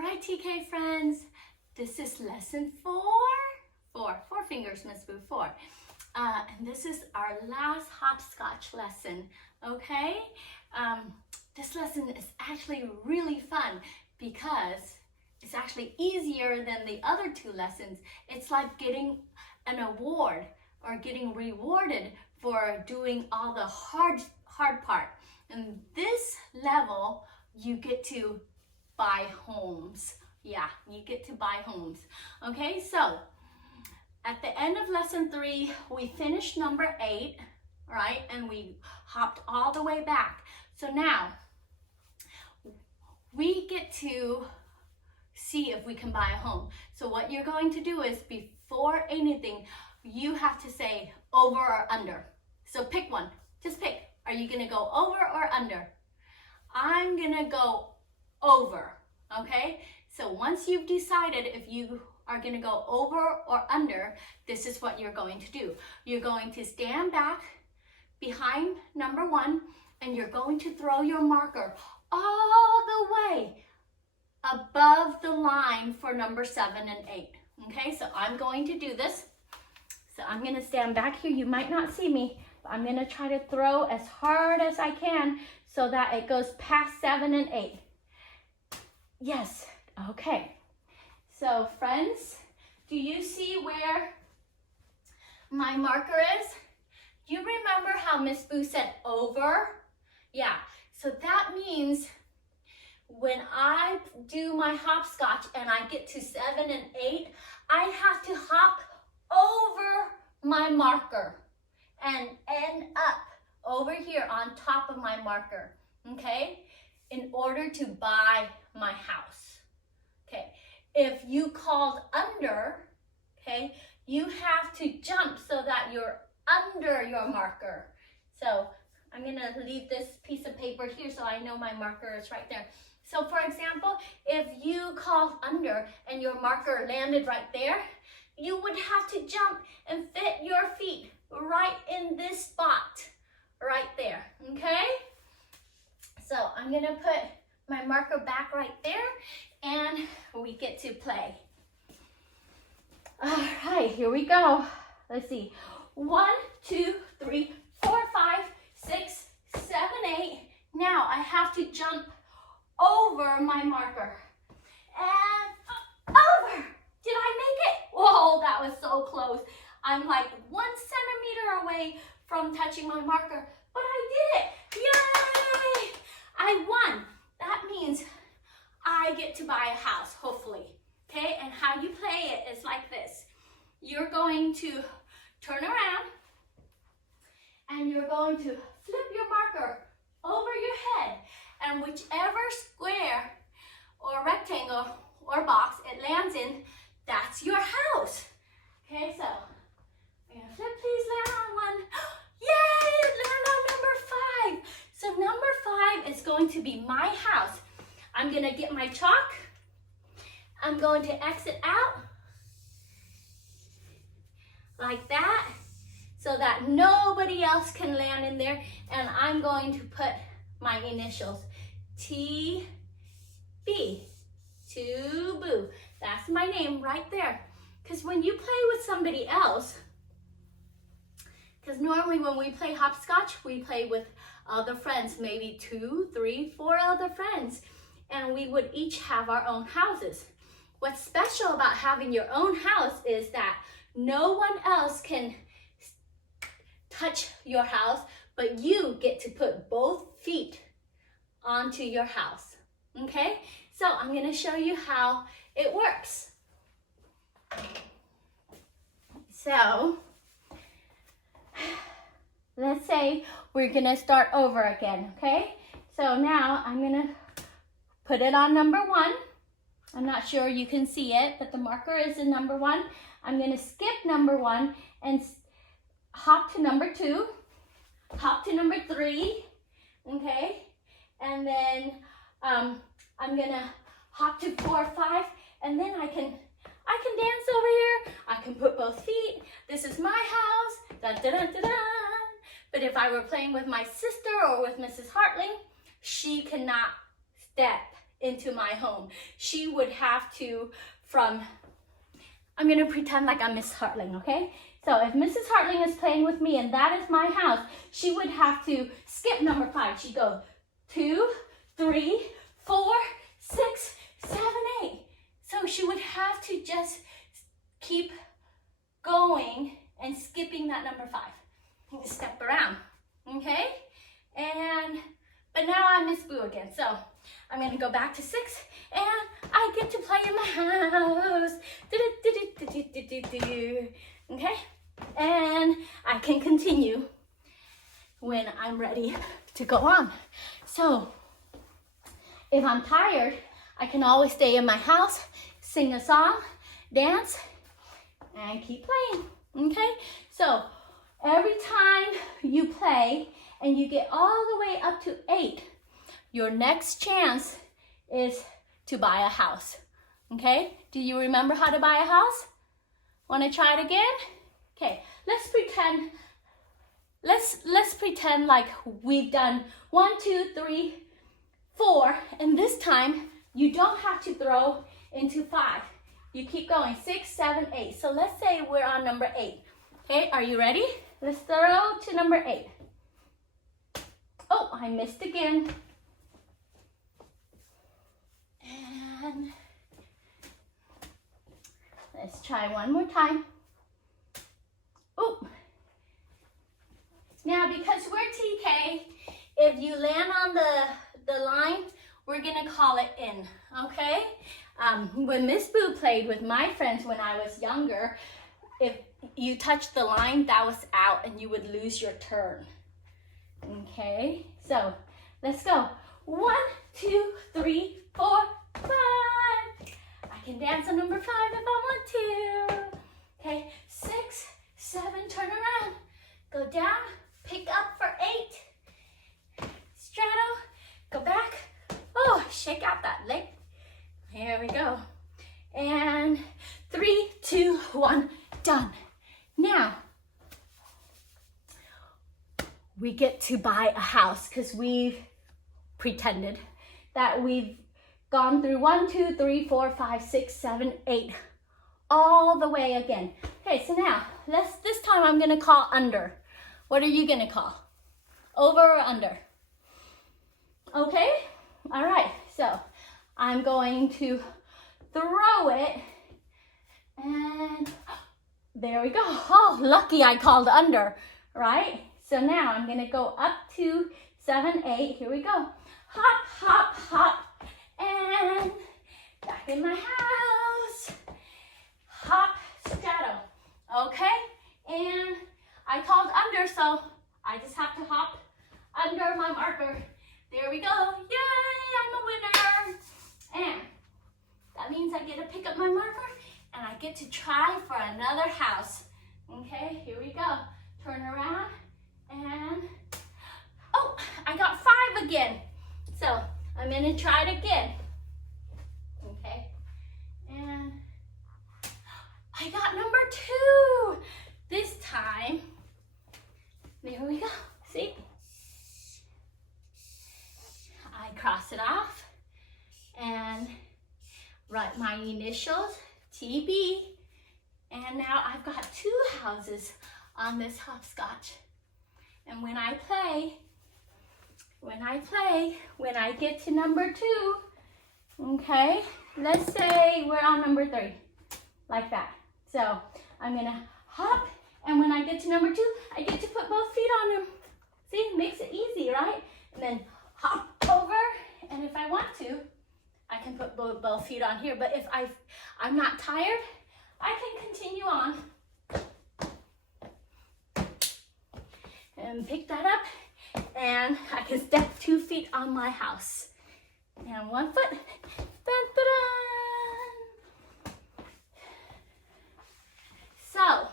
All right, TK friends, this is lesson four fingers, Miss Boo, four. And this is our last hopscotch lesson, okay? This lesson is actually really fun because it's actually easier than the other two lessons. It's like getting an award or getting rewarded for doing all the hard part. And this level, you get to buy homes. Yeah, you get to buy homes. Okay, so at the end of lesson 3, we finished number 8, right? And we hopped all the way back. So now we get to see if we can buy a home. So what you're going to do is, before anything, you have to say over or under. So pick one, just pick. Are you gonna go over or under? I'm gonna go over, okay? So once you've decided if you are gonna go over or under, this is what you're going to do. You're going to stand back behind number 1, and you're going to throw your marker all the way above the line for number 7 and 8. Okay, so I'm going to do this. So I'm gonna stand back here. You might not see me, but I'm gonna try to throw as hard as I can so that it goes past 7 and 8. Yes, okay. So friends, do you see where my marker is? You remember how Miss Boo said over? Yeah, so that means when I do my hopscotch and I get to 7 and 8, I have to hop over my marker and end up over here on top of my marker, okay, in order to buy my house. Okay, if you called under, okay, you have to jump so that you're under your marker. So I'm gonna leave this piece of paper here so I know my marker is right there. So for example, if you called under and your marker landed right there, you would have to jump and fit your feet right in this spot, right there, okay? So I'm gonna put my marker back right there and we get to play. All right, here we go. Let's see. 1, 2, 3, 4, 5, 6, 7, 8. Now I have to jump over my marker. And over. Did I make it? Whoa, that was so close. I'm like 1 centimeter away from touching my marker, but I did it. Yay! I won. That means I get to buy a house, hopefully. Okay, and how you play it is like this. You're going to turn around and you're going to flip your marker over your head, and whichever square or rectangle or box it lands in, that's your house. Okay, so I'm gonna flip, please land on 1. Yay, land on number 5. So number 5 is going to be my house. I'm gonna get my chalk. I'm going to exit out like that so that nobody else can land in there, and I'm going to put my initials, TB, to Boo. That's my name right there. Because when you play with somebody else, because normally when we play hopscotch, we play with other friends, maybe 2, 3, 4 other friends, and we would each have our own houses. What's special about having your own house is that no one else can touch your house, but you get to put both feet onto your house, okay? So I'm gonna show you how it works. So, let's say we're gonna start over again, okay? So now I'm gonna put it on number 1. I'm not sure you can see it, but the marker is in number 1. I'm gonna skip number 1 and hop to number 2, hop to number 3, okay? And then I'm gonna hop to 4, 5, and then I can dance over here. I can put both feet. This is my house. Dun, dun, dun, dun, dun. But if I were playing with my sister or with Mrs. Hartling, she cannot step into my home. She would have to, I'm gonna pretend like I'm Miss Hartling, okay? So if Mrs. Hartling is playing with me and that is my house, she would have to skip number 5. She'd go 2, 3, 4, 6, 7, 8. So she would have to just keep going and skipping that number 5. Step around, okay? But now I'm Miss Boo again. So I'm gonna go back to 6 and I get to play in my house. Okay? And I can continue when I'm ready to go on. So if I'm tired, I can always stay in my house, sing a song, dance, and keep playing. Okay? So every time you play and you get all the way up to 8, your next chance is to buy a house. Okay? Do you remember how to buy a house? Want to try it again? Okay, let's pretend like we've done 1, 2, 3, 4, and this time you don't have to throw into 5. You keep going, 6, 7, 8. So let's say we're on number 8. Okay, are you ready? Let's throw to number 8. Oh, I missed again. And let's try one more time. Oh. Now, because we're TK, if you land on the line, we're gonna call it in, okay? When Miss Boo played with my friends when I was younger, if you touched the line, that was out and you would lose your turn. Okay, so let's go. 1, 2, 3, 4, 5. I can dance on number 5 if I want to. Okay, 6, 7, turn around. Go down, pick up for 8. Straddle, go back. Oh, shake out that leg. Here we go. And 3, 2, 1, done. Now, we get to buy a house because we've pretended that we've gone through 1, 2, 3, 4, 5, 6, 7, 8, all the way again. Okay, so now, this time I'm gonna call under. What are you gonna call? Over or under? Okay, all right, so I'm going to throw it, and there we go. Oh, lucky I called under, right? So now I'm gonna go up to 7, 8, here we go. Hop, hop, hop, and back in my house. Hop, straddle, okay? And I called under, so I just have to hop under my marker. There we go, yay, I'm a winner. And that means I get to pick up my marker and I get to try for another house. Okay, here we go. Turn around and, oh, I got 5 again. So I'm gonna try it again. Okay, and I got number 2. This time, there we go, see? I cross it off and write my initials, TB, and now I've got 2 houses on this hopscotch. And when I get to number 2, okay, let's say we're on number 3, like that. So I'm gonna hop, and when I get to number 2, I get to put both feet on them. See, it makes it easy, right? And then hop over, and if I want to, I can put both feet on here. But if I'm not tired, I can continue on. And pick that up, and I can step 2 feet on my house. And 1 foot, dun, dun, dun. So,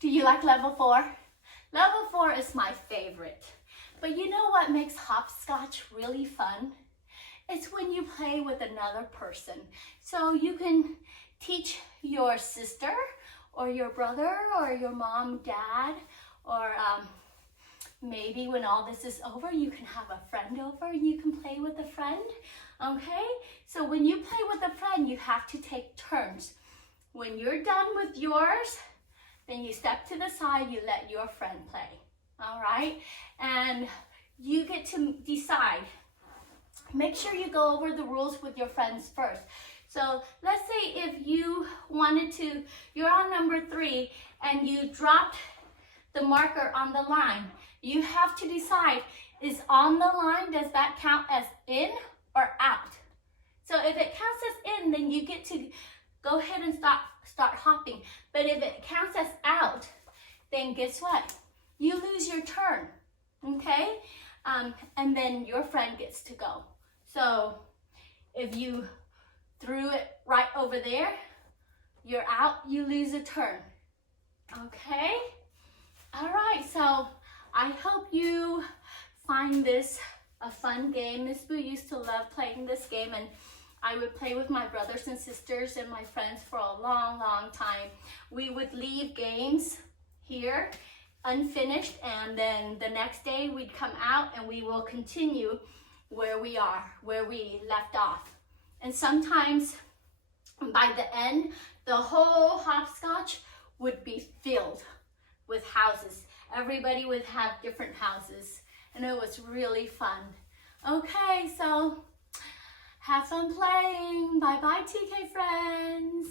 do you like level 4? Level 4 is my favorite. But you know what makes hopscotch really fun? It's when you play with another person. So you can teach your sister or your brother or your mom, dad, or Maybe when all this is over, you can have a friend over and you can play with a friend, okay? So when you play with a friend, you have to take turns. When you're done with yours, then you step to the side, you let your friend play, all right? And you get to decide. Make sure you go over the rules with your friends first. So let's say if you wanted to, you're on number 3 and you dropped the marker on the line. You have to decide, is on the line, does that count as in or out? So if it counts as in, then you get to go ahead and start hopping. But if it counts as out, then guess what? You lose your turn, okay? And then your friend gets to go. So if you threw it right over there, you're out, you lose a turn, okay? All right, so I hope you find this a fun game. Miss Boo used to love playing this game, and I would play with my brothers and sisters and my friends for a long, long time. We would leave games here unfinished, and then the next day we'd come out and we will continue where we left off. And sometimes by the end, the whole hopscotch would be filled with houses. Everybody would have different houses, and it was really fun. Okay, so have fun playing. Bye-bye, TK friends.